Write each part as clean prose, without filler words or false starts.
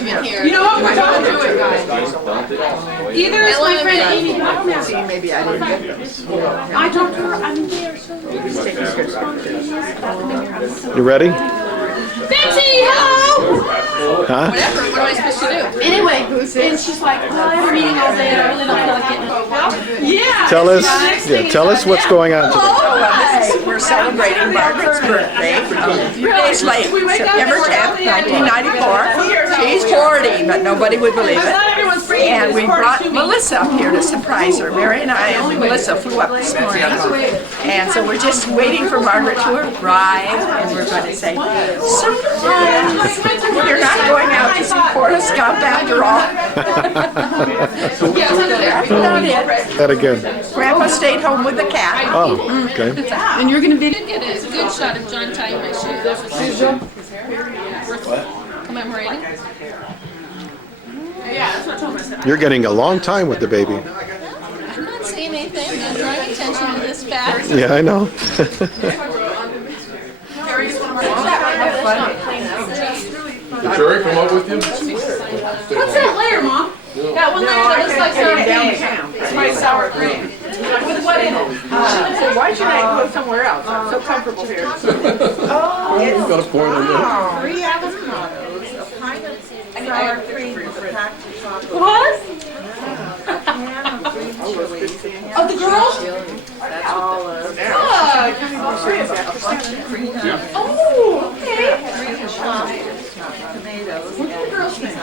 them in here. You know what? We're talking to it, guys. Either is my friend Amy. Maybe I didn't get this. I talked to her. I'm there. You ready? Betsy, hello! Huh? Whatever, what am I supposed to do? Anyway, and she's like, well, I have a meeting all day. I really don't feel like getting it. Yeah. Tell us what's going on today. We're celebrating Margaret's birthday a few days late, September 10th, 1994. She's 40, but nobody would believe it. And we brought Melissa up here to surprise her. Mary and I and Melissa flew up this morning. And so we're just waiting for Margaret to arrive, and we're going to say, surprise! You're not going out to see Forrest Gump after all. Not it. That again. Grandpa stayed home with the cat. Oh, okay. And you're going to be... Get a good shot of John tying my shoe. That's what commemorating. You're getting a long time with the baby. I'm not saying anything. I'm not drawing attention to this fact. Yeah, I know. Did Jerry come up with you? What's that layer, Mom? That one layer that looks like sour cream. It's my sour cream. With what in it? Why should I go somewhere else? I'm so comfortable here. You've got a point on that. 3 avocados, a pint of sour cream with a pack of chocolate. What? A can of green chilies. Of the girls? Olives. Oh, okay. Tomatoes. What's the girls' name?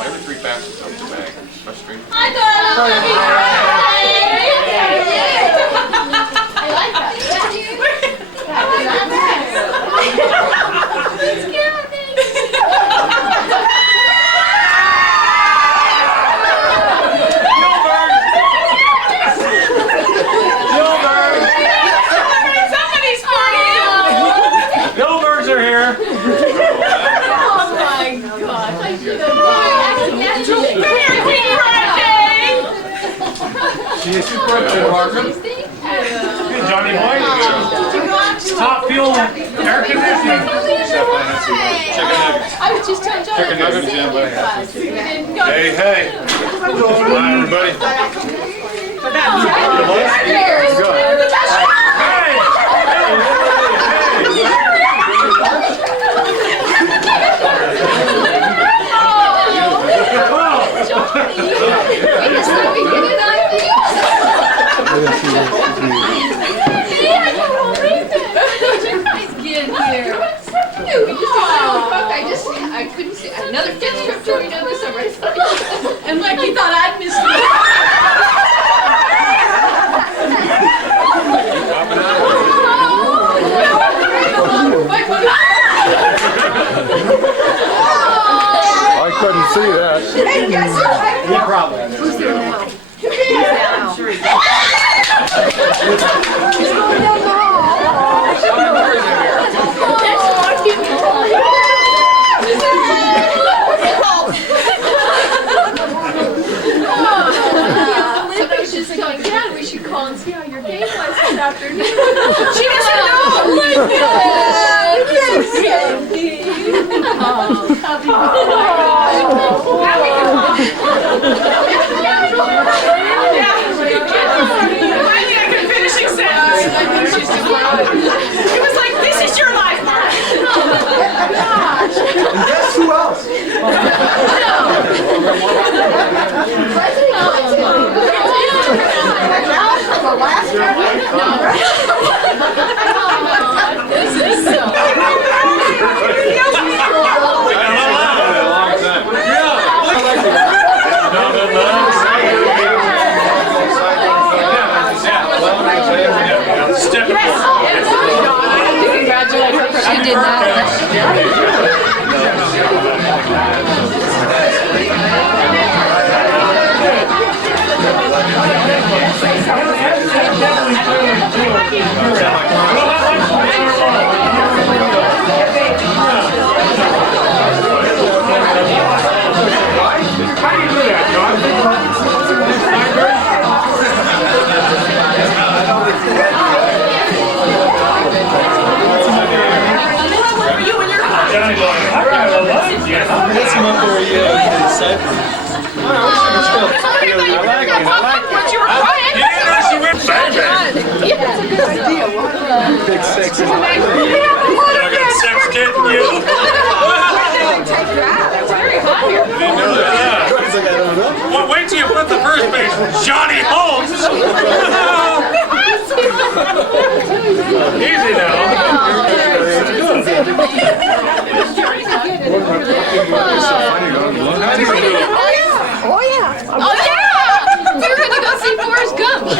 Every 3 passes up the bag. Frustrating. I like that. Somebody's partying. Gilberts are here. She's super upset, Margaret. Good, Johnny boy. Top fuel air conditioning. I was just telling John. Chicken nuggets, yeah, buddy. Hey, hey. Hi, everybody. Good. Hey. I couldn't see another 5th trip to Reno this summer. And like you thought I'd miss you. I couldn't see that. No problem. Who's there now? She's like, yeah, we should call and see how your game was this afternoon. She doesn't know. Finally, I can finish a sentence. I think she's How do you do that, John? Johnny boy, I kind of love you. That's him up there, yeah, Cyprus. What you were crying? You didn't know she went back there. Big sexy. I got sex kid from you. Didn't know that. He's like, I don't know. Well, wait till you put the first page. Johnny Holmes. Easy Oh yeah! We were gonna go see Forrest Gump. Oh,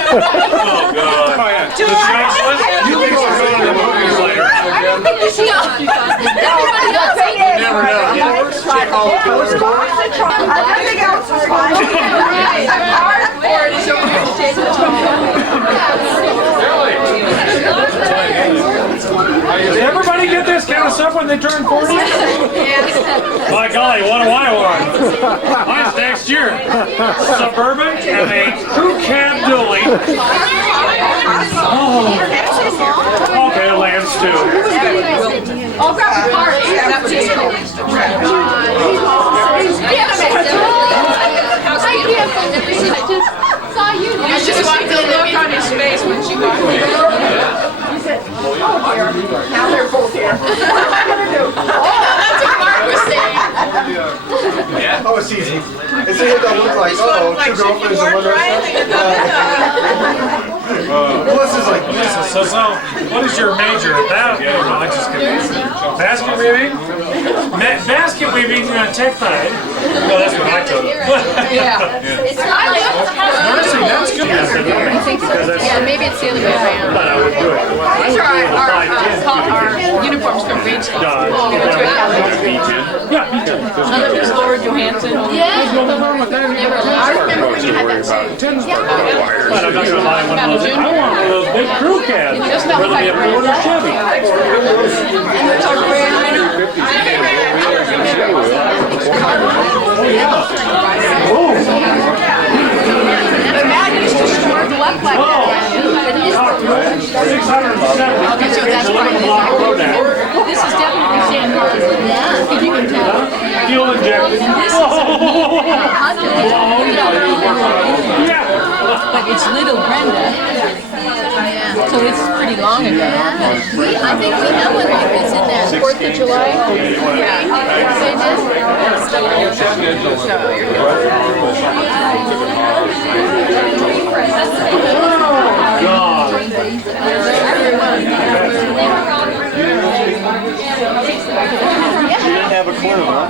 God. The Chancellor? You think we're going to the movies later? Everybody else hated Never know. Check all the colors. Everything else is fine. I'm hard for it, so we can take Does everybody get this kind of stuff when they turn 40? My golly, what do I want? Mine's next year. Suburban and a crew cab dually. Oh. Okay, Lance too. I'll grab the card. That's just cool. I just saw you. You just want the look on his face when she walked in. Oh dear, now they're both here. What am I gonna do? That's what Mark was saying. Oh, it's easy. It's easy to look like, oh, two girlfriends and one husband. Melissa's like, So, what is your major? That, no, I just kidding. Basket weaving? Basket weaving technique. No, that's what I took. Yeah. Nursing, that's good. I think so. Yeah, maybe it's the other way around. But I would do it. These are our uniforms from grade school. Yeah, me too. Another is Laura Johansson. Yeah. I remember when you had that suit. But I'm not gonna lie, I want one of those big crew cabs. Whether it be a Ford or Chevy. And there's our brand. The man used to short left like that. Okay, so that's right. This is definitely San Juan. Yeah, you can tell. Fuel injected. This is but it's little Brenda. So it's pretty long ago. I think we have one like this in there. 4th of July? You didn't have a clue, huh?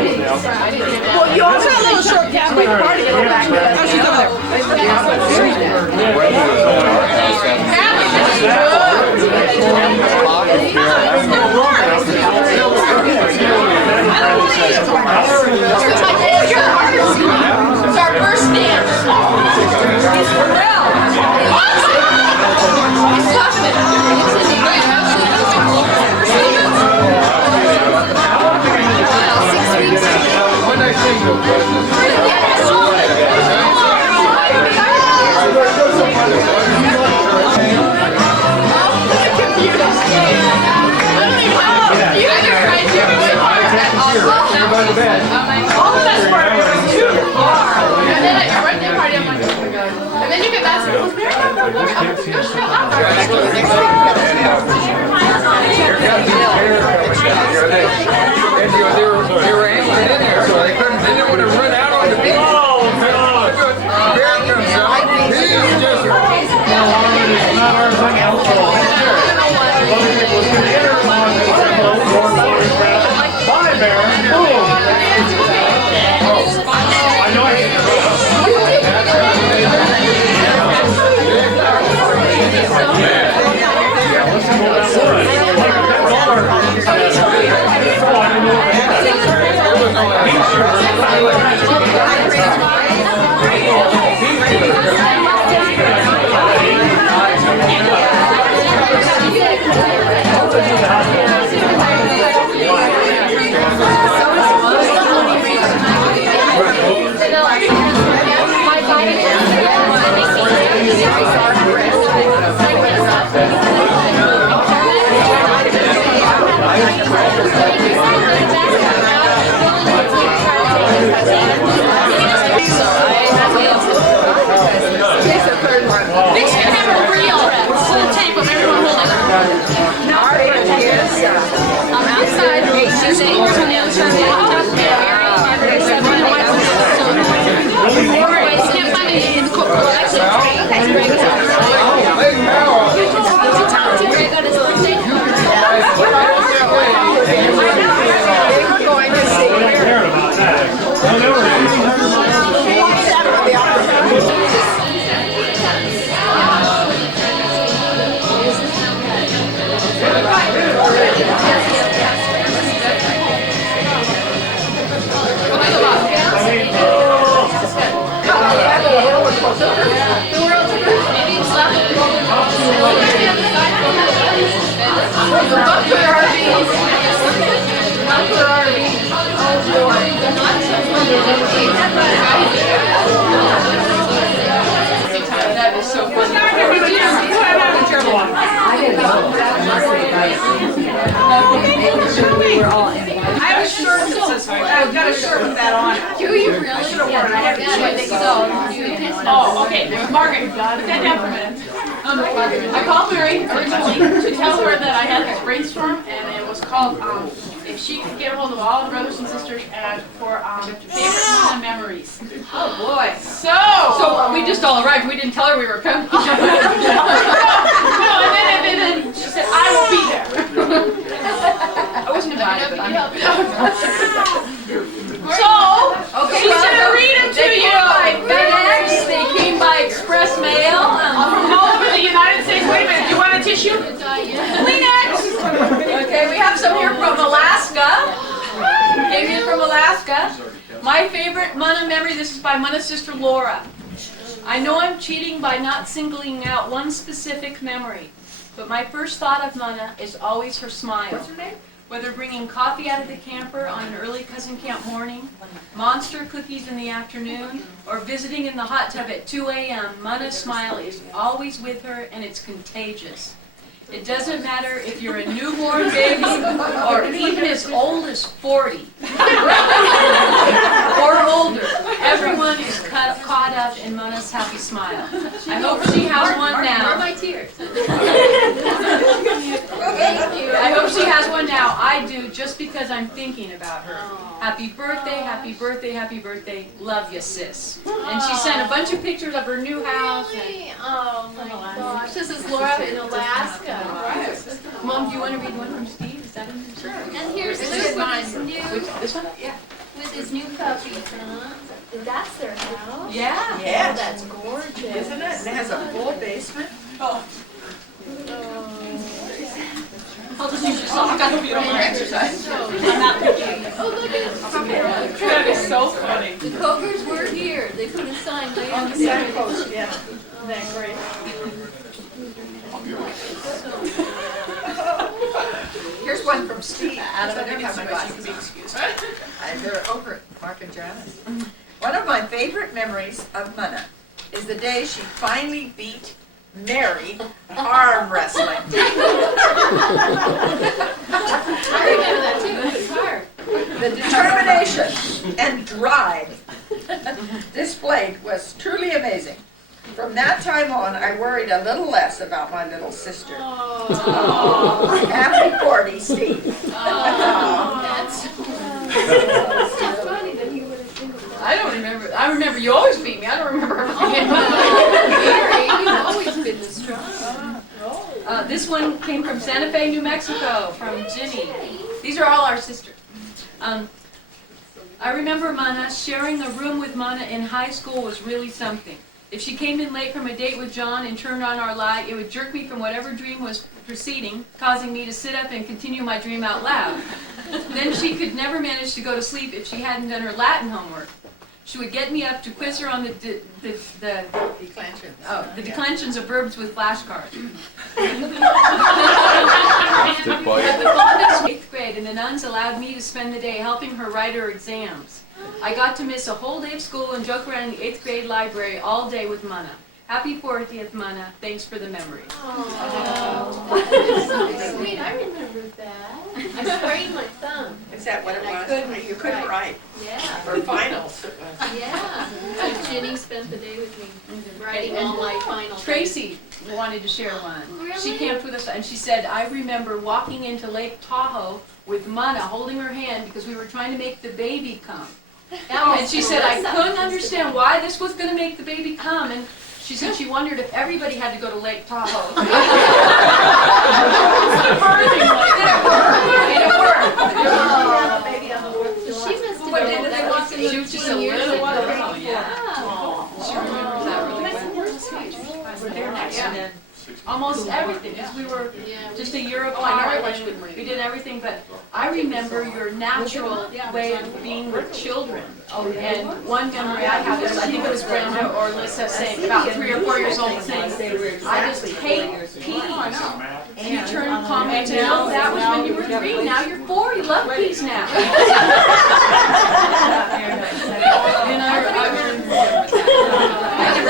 Well, you also have a little short cap like party to go back with. Oh, she's over It's our first dance. It's for real. It's All the best part is it's too far. And then at your birthday party, I'm like, oh my god. And then you get back to They were anchored in there, so they didn't want to run out on the beach. Oh, God. Bear comes out. He's just Not everything else. Other people can enter on the bye, Bear. I know I Oh, okay, Margaret, put that down for a minute. I called Mary originally to tell her that I had this brainstorm, and it was called, if she could get a hold of all the brothers and sisters and for favorite Nana memories. Oh, boy. So we just all arrived. We didn't tell her we were coming. No, and then she said, I will be there. I wasn't invited, but I'm So, she's gonna read them to you. FedEx. They came by express mail. From all over the United States. Wait a minute, you want a tissue? Kleenex. Okay, we have some here from Alaska. Came in from Alaska. My favorite Mana memory, this is by Mana's sister Laura. I know I'm cheating by not singling out one specific memory, but my first thought of Mana is always her smile. What's her name? Whether bringing coffee out of the camper on an early cousin camp morning, monster cookies in the afternoon, or visiting in the hot tub at 2 a.m., Mana's smile is always with her and it's contagious. It doesn't matter if you're a newborn baby or even as old as 40 or older. Everyone is caught up in Mana's happy smile. I hope she has one Where are now. my tears? I hope she has one now. I do, just because I'm thinking about her. Happy birthday, happy birthday, happy birthday. Love you, sis. And she sent a bunch of pictures of her new house. And, Oh my gosh. This is Laura in Alaska. Mom, do you want to read one from Steve? Is that in there? Sure. And here's Luke with his new, This one? Yeah. with his new puppy, huh? That's their house? Yeah. Oh, Yes. that's gorgeous. Isn't it? And it has a full basement. Oh. I'll just use your sock. I hope you don't want to exercise. I'm not picking. Oh, look at That is so funny. the Cokers were here. They put a sign way On on the the signpost, yeah. Isn't that great? Here's one from Steve. I don't have my glasses. Excuse They're over, Mark and Janice. One of my favorite memories of Mana is the day she finally beat Mary arm wrestling. I remember that too. It was hard. The determination and drive displayed was truly amazing. From that time on, I worried a little less about my little sister. Oh. Happy 40, Steve. That's funny that he would have been. I don't remember. I remember you always beat me. I don't remember her beating me. Mary, you've always been this strong. This one came from Santa Fe, New Mexico, from Ginny. These are all our sisters. I remember Mana sharing a room with Mana in high school was really something. If she came in late from a date with John and turned on our light, it would jerk me from whatever dream was proceeding, causing me to sit up and continue my dream out loud. Then she could never manage to go to sleep if she hadn't done her Latin homework. She would get me up to quiz her on the declensions of verbs with flashcards. At the convent's 8th grade, and the nuns allowed me to spend the day helping her write her exams. I got to miss a whole day of school and joke around in the 8th grade library all day with Mana. Happy 40th, Mana. Thanks for the memory. Sweet, I remember that. I sprained my thumb. Is that what it I was? couldn't You couldn't write. Yeah. For finals. Yeah. And Jenny spent the day with me writing all my final. Tracy wanted to share one. Really? She camped with us and she said, I remember walking into Lake Tahoe with Mana holding her hand because we were trying to make the baby come. And she said, I couldn't understand why this was going to make the baby come. And she said she wondered if everybody had to go to Lake Tahoe. And it worked. She must have But been did they want to about do just a 18 years little ago. while? Yeah. She remembers that really well. Yeah. Almost everything, because we were Yeah. just a year apart, and we did everything, but I remember your natural way of being with children. And one memory I have is, I think it was Brenda or Lisa saying, about 3 or 4 years old, saying, I just hate peas. You turned comment now, that was when you were 3, now you're 4, you love peas now. And I remember that.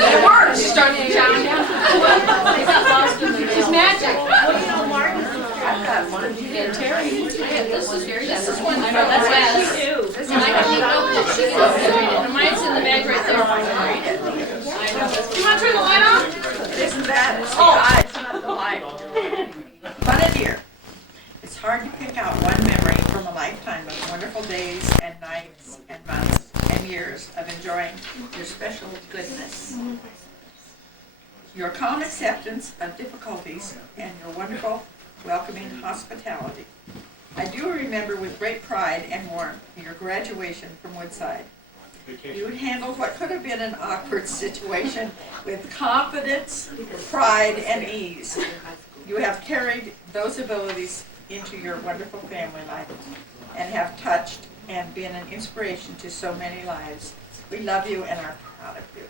It worked, she started to chow down. She's magic. And Terry, this is one. I know, that's Wes. And I can look over that. Mine's in the bag turn the light on? Isn't that? It's the eyes, not the light. Fun and dear. It's hard to pick out one memory from a lifetime of wonderful days and nights and months and years of enjoying your special goodness. Your calm acceptance of difficulties and your wonderful, welcoming hospitality. I do remember with great pride and warmth your graduation from Woodside. You handled what could have been an awkward situation with confidence, pride, and ease. You have carried those abilities into your wonderful family life and have touched and been an inspiration to so many lives. We love you and are proud of you.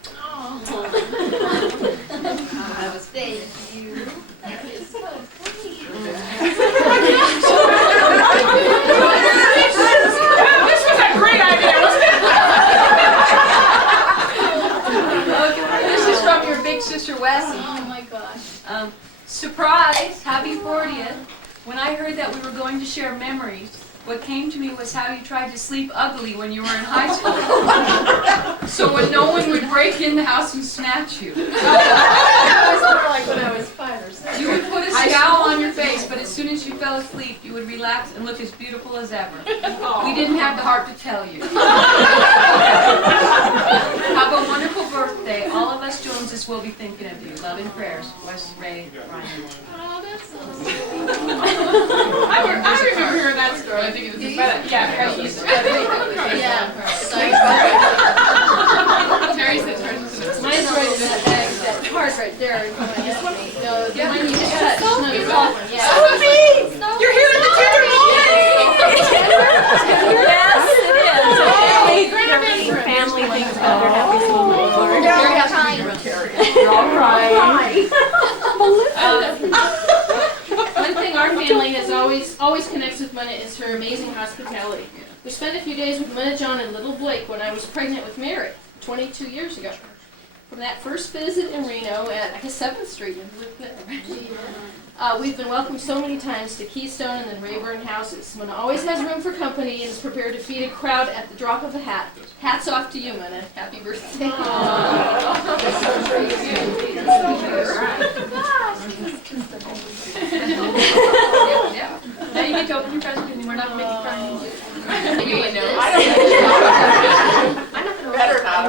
Thank you. That is so funny. This was a great idea, wasn't it? This is from your big sister Wessie. Oh my gosh. Surprise! Happy 40th. When I heard that we were going to share memories, what came to me was how you tried to sleep ugly when you were in high school. So when no one would break in the house and snatch you. That was more like when I was 5 or 6. You would put a scowl on your face, but as soon as you fell asleep, you would relax and look as beautiful as ever. We didn't have the heart to tell you. Have a wonderful birthday. All of us Joneses will be thinking of you. Love and prayers. Wes, Ray, Ryan. Oh, that's so sweet. I remember hearing that story. I think it was just better. Yeah, right. Yeah. Terry said hers. Mine's right in that part right there. This one? No, the one you just touched. Yeah. You're here at the Yes, it is. Okay. Family things better. Happy school. Very happy. You're all crying. One thing our family has always connects with Minna is her amazing hospitality. We spent a few days with Minna, John, and little Blake when I was pregnant with Mary 22 years ago. From that first visit in Reno at 7th Street, we've been welcomed so many times to Keystone and then Rayburn houses. Minna always has room for company and is prepared to feed a crowd at the drop of a hat. Hats off to you, Minna. Happy birthday. Now you get to open your present and we're not making fun. Better not.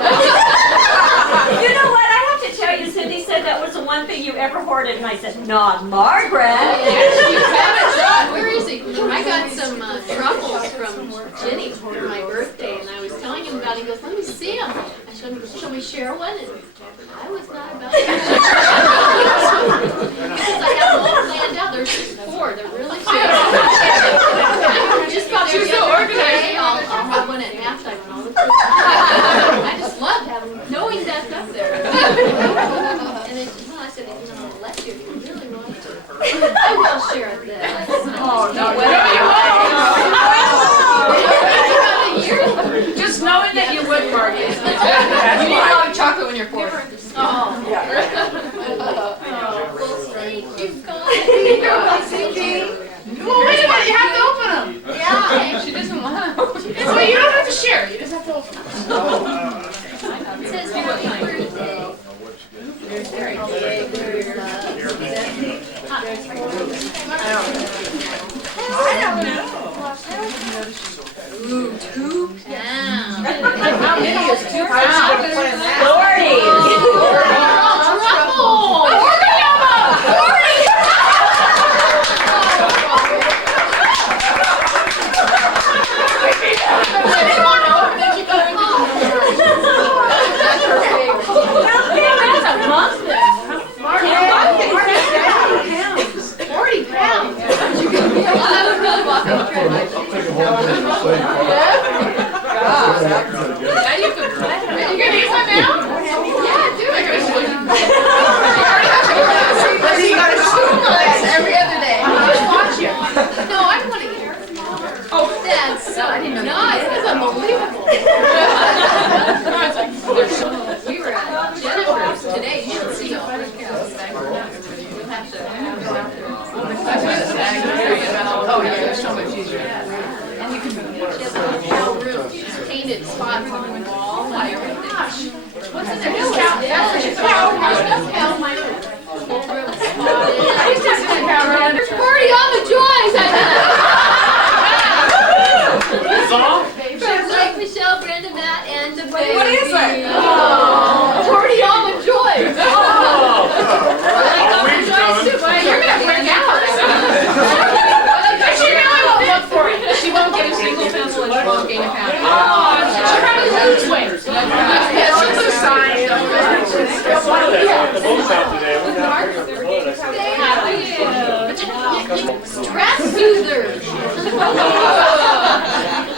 You know what? I have to tell you, Cindy said that was the one thing you ever hoarded, and I said, not Margaret. Where is he? I got some truffles from Jenny for my birthday, and I was telling him about it. He goes, let me see them. I showed him, shall we share one? And I was not about to. Because I have them all planned out. There's just 4. They're really cute. Just about You're so organized. I'll have one at halftime and all the I just loved knowing that's up there. And then I said, I'll let you if you really want to. I will share this. Oh, no. Just knowing that you would, Margaret. You need a lot of chocolate when you're 4. Oh. Thank you, guys. Well, wait a minute, you have to open them. Yeah. She doesn't want to. So you don't have to share, you just have to open them. It says happy birthday. Very big. I don't know. Ooh, 2 pounds. How many is 2 pounds? 40 pounds. Now you can play. Are you going to eat one now? Yeah, do it. You got to shoot us every other day. Just watch you. No, I don't want to eat it. Oh, that's so nice. That's unbelievable. We were at Jennifer's today. You should see all the cows. We'll have to Oh, yeah, there's so much easier. And you can she has a little cow room. She's painted spots on the wall. What's in there? Just cow. Party on the joys, I Song? From Blake, Michelle, Brenda, Matt, and the baby. What is it? Party on the joys. You're gonna break out. Actually, now I won't look for it. She won't get a single pencil and she won't gain a pound. She's trying to lose weight. She'll lose size. Stress soothers.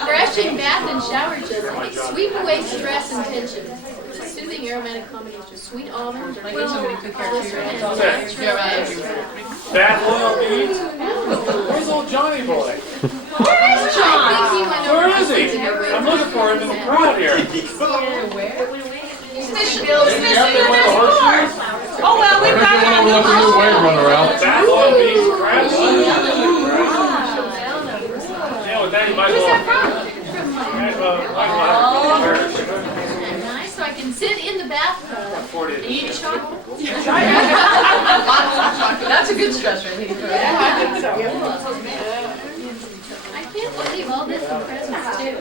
Brushing, bath, and shower gel. Sweep away stress and tension. It's a soothing aromatic combination. Sweet almonds, glycerin, and natural extract. Bath oil beads? Where's old Johnny boy? Where is John? Where is he? I'm looking for him in the crowd here. Oh, well, we've got one. Bath oil beads, crab. Yeah, with that, you might as well. Nice, so I can sit in the bathtub and eat chocolate. That's a good stress relief. I can't believe all this in presents too.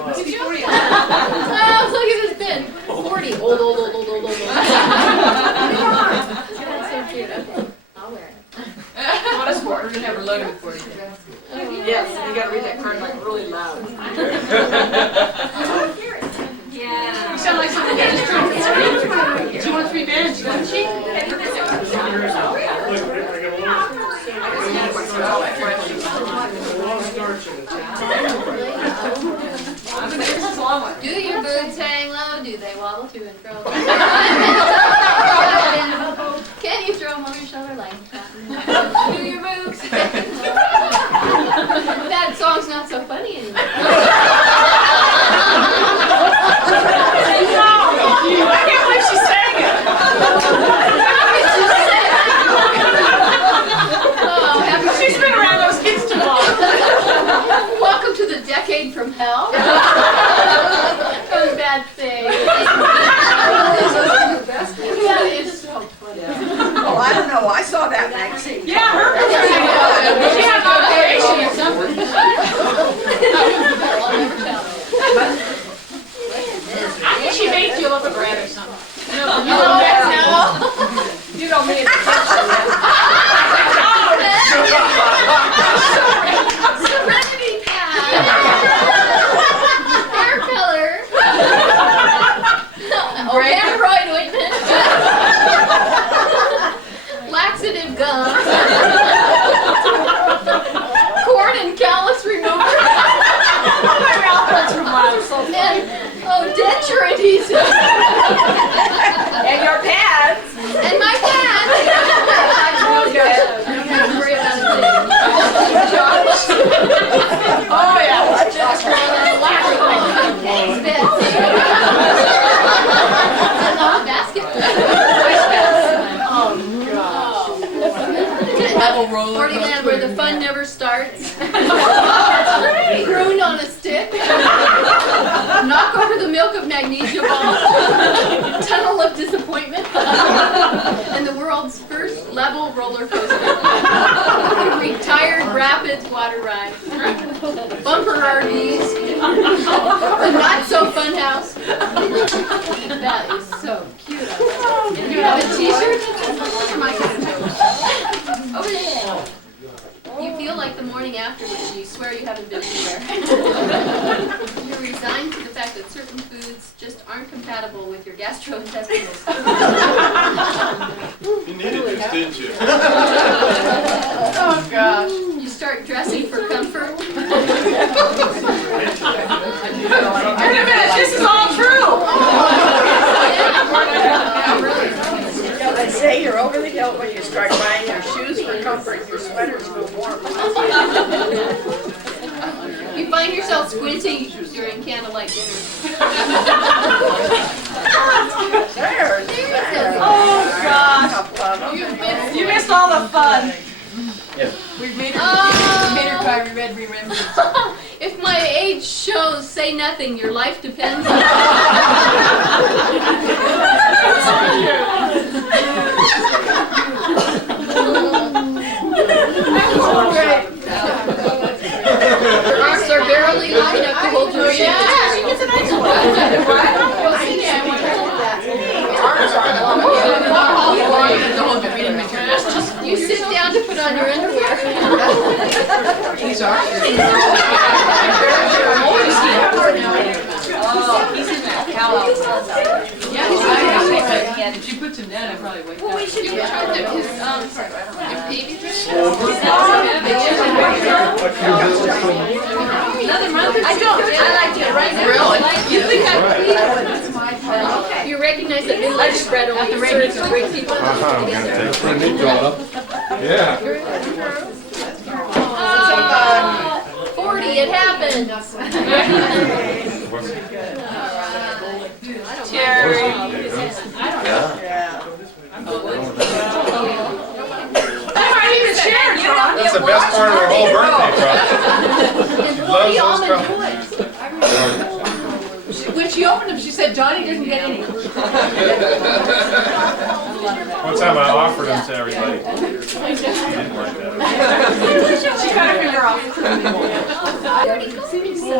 Oh, look at this bin. 40. Old. That's so cute. I'll wear it. What a sport. We're never loaded with 40. Yes, you gotta read that card like really loud. Yeah. You sound like someone that just drunk and screamed. She wants 3 bands, doesn't she? Do your boobs hang low? Do they wobble to and fro? Can you throw them over your shoulder like that? Do your boobs? That song's not so funny anymore. I can't believe she sang it. Oh, She's been around those kids too long. welcome to the decade from hell. Those bad things. That is so funny. Oh, I don't know. I saw that magazine. Yeah, her picture. She had an operation or something. I'll never tell. I think she baked you a loaf of bread or something. No. You don't mean it. Serenity pad. Hair color. Hemorrhoid ointment. Laxative gum. Cord and callus remover. My mouth hurts from laughing so And, denture adhesive. And your pads. And my pads. Real good. Don't have to worry about a thing. Oh, yeah. Thanks, Betsy. And on a basket. Fortyland where the fun never starts. Prune on a stick. Knock over the milk of magnesia balls. Tunnel of disappointment. And the world's first level roller coaster. Retired rapids water ride. Bumper RVs. The not so fun house. That is so cute. And you have a t-shirt? Those are my kind of jokes. Over there. You feel like the morning after when you swear you haven't been anywhere. You're resigned to the fact that certain foods just aren't compatible with your gastrointestinal system. You needed this, didn't you? Oh, gosh. You start dressing for comfort. Wait a minute, this is all true. They say you're over the hill when you start buying your shoes for comfort, your sweaters for warmth. You find yourself squinting during candlelight dinner. There. Oh, gosh. You missed all the fun. We've made her cry, we read remembers. If my age shows, say nothing. Your life depends on it. Your arms are barely long enough to hold your shoes. It's a nice one. You sit down to put on your underwear. He's ours. Oh, he's in that cow outside. Yeah, if she puts him down, I probably wake up. We should try to his baby dress. Another month or two. I like it right now. Really? You think I You recognize that midlife spread only serves to bring people together. Pretty neat drawing up. Yeah. 40, it happened. Terry. That's the best part of her whole birthday, She loves those chocolates. When she opened them, she said, Johnny didn't get any. One time I offered them to everybody. She didn't work that. She cut her finger off. You and Lisa.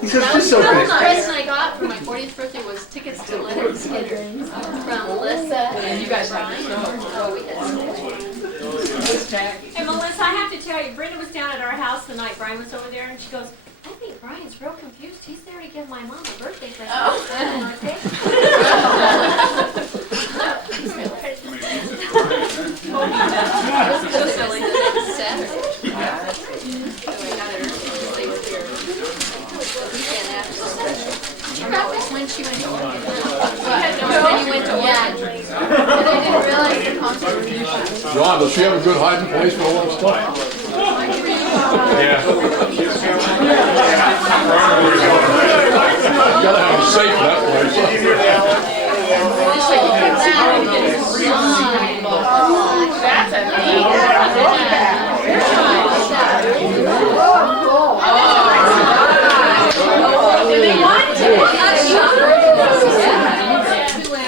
He says, That just was so the good. present I got for my 40th birthday was tickets to Leonard Skinner from Melissa and You guys Brian. Oh, we had Hey, Melissa, I have to tell you, Brenda was down at our house the night Brian was over there, and she goes, I think Brian's real confused. He's there to give my mom a birthday present. So silly. Saturday. So I got her weekend after. That was when she went to Oregon. When you went to Oregon. And I didn't realize the concert. John, does she have a good hiding place for all that stuff? Gotta have it safe in that place. That's a They want to.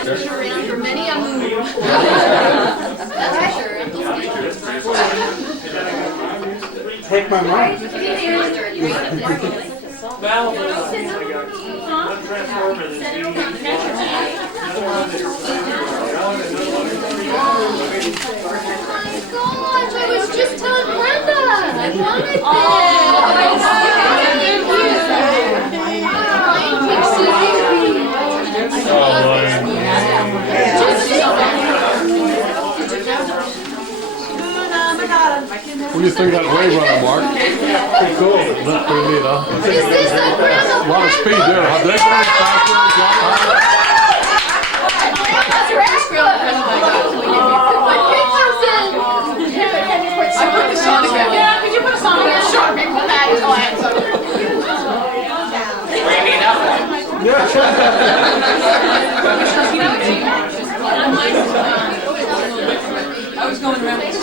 Been around for many a moon. That's for sure. Take my money. Gosh, I was just telling Brenda. I wanted this. What do you think of that wave runner, Mark? Pretty cool. That's pretty neat, huh? Is this the grandma? A lot of speed there. Huh? Did they go faster, John? I put the song together. Yeah, could you put a song together? Sure, people that is glance. I was going around with For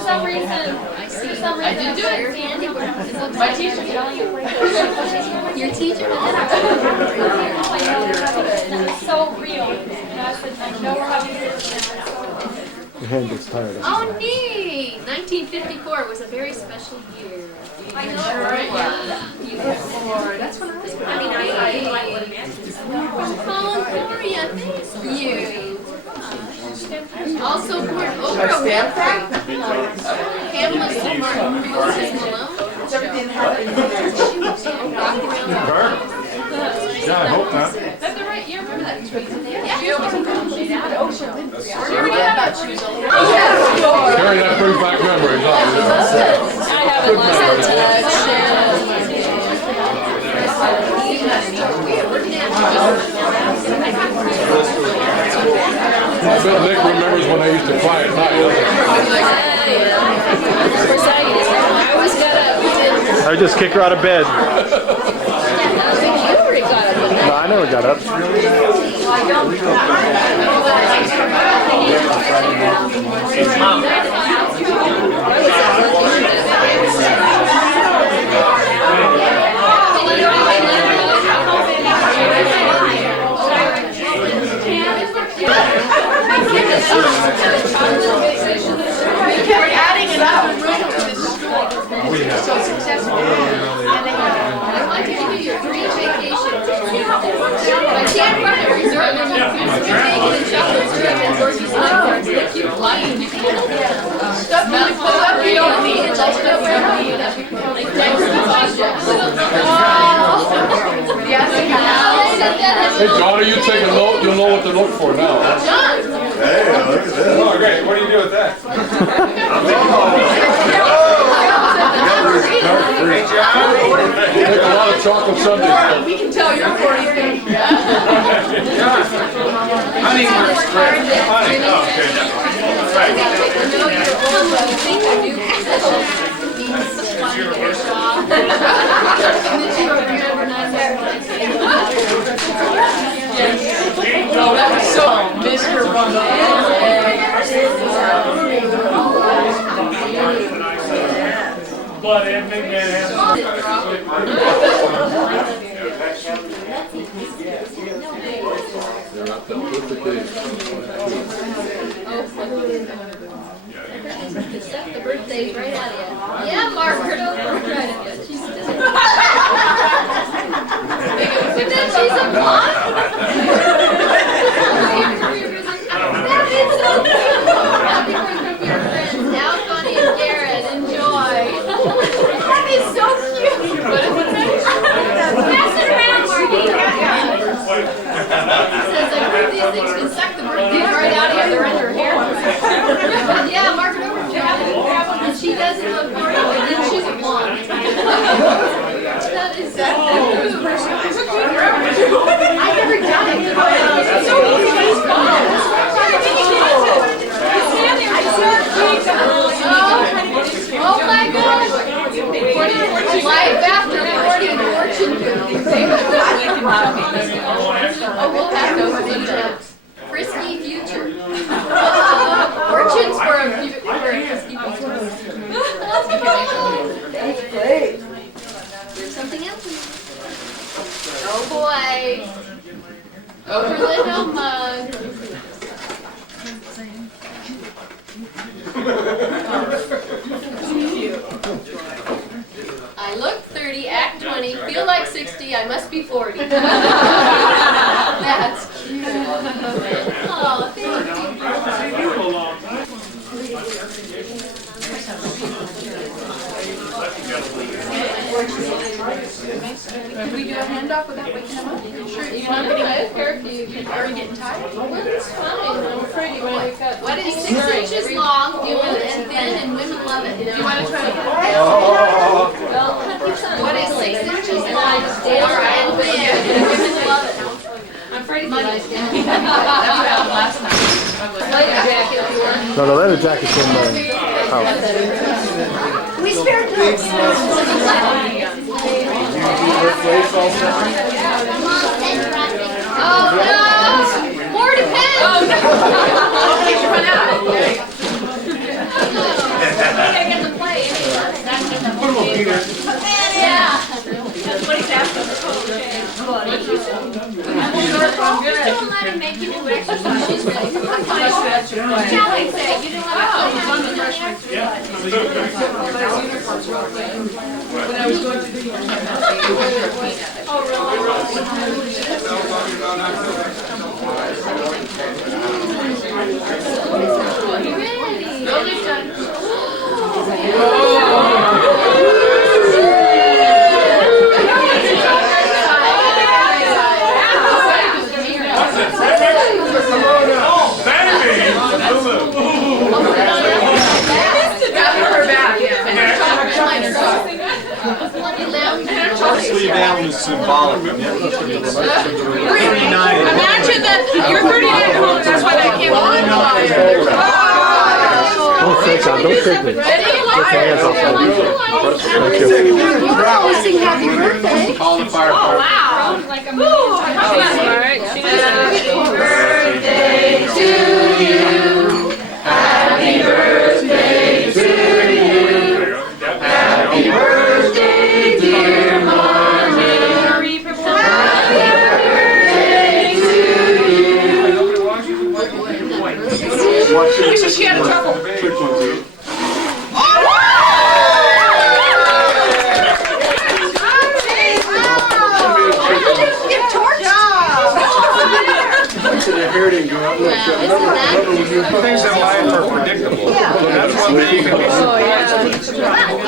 some reason, I did do it. Sandy, my teacher. Your teacher? That's so real. And I said, I know we're having this. Your hand gets tired. Oh, neat! 1954 was a very special year. I know, right? That's when I was born. I mean, I like what it is. Oh, Gloria, thank you. Also born Oprah Winfrey. Pamela Smart. Moses Malone. Yeah, I hope not. That's the right year. Remember that? Yeah. Carry that brings back memories, I bet Nick remembers when they used to cry at night. I just kick her out of bed. No, I never got up. Hey, Donna, you take a note, you'll know what to look for now. John. Hey, look at this. Oh, great. What do you do with that? Hey, John. Take a lot of chocolate sundaes. We can tell you're 43. John. Honey works great. Honey. Oh, okay. Right. Oh, that was so Mr. But it made me They're not that perfect age. Suck the birthdays right out of you. Yeah, Margaret, over right at you. She's just... But then she's a mom. That is so cute. Happy birthday from your friends, Al, Bunny, and Garrett. Enjoy. That is so cute. What is it? Pass it around, Margie. It says, I heard these things can suck the birthdays right out of you. They're in her hair. Yeah, Margaret over grab it. And she doesn't look pretty, but then she's a blonde. That is so cute. I've never done it. It's so easy. It's fun. Oh my gosh. Life after 40 fortune cookies. Oh, we'll have those details. Frisky future. Fortunes for a frisky future. That's great. There's something else. Oh boy. Over the hill mug. I look 30, act 20, feel like 60, I must be 40. That's cute. Oh, thank If we do a handoff without waking him up? Sure, you're not getting out of here if you are getting tired. Well, it's fine. I'm afraid you want to wake up. What is 6 inches long, and thin, and women love it. You want to try to get it? What is 6 inches long, and thin, and women love it? I'm afraid of money. Last night. Leather jacket. No, the leather jacket's in the house. We spared those. Oh no! More depends! Oh no! Run out. We gotta get to play anyway. Yeah. That's what he's asking. Just don't let him make you do exercise. She's ready. Kelly said you didn't let her do the exercise. When I was going to the Oh, Sleeve down is symbolic. Imagine that you're 39 at home, that's why I can't believe Don't shake on, don't shake me. Get your hands off of me. Thank you. always sing happy birthday. Call the fire department. Wow. Like a happy birthday to you. Happy birthday to you. Happy birthday, dear Margie. Happy birthday to you. she had a trouble. Their hair didn't go out. Things in life are predictable. That's one thing you can be surprised.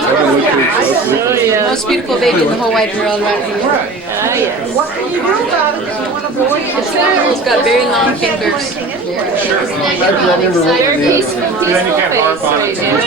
Most beautiful baby in the whole wide world, right? What can you do about it if you want to He's got very long fingers. Then you can't harp on it. And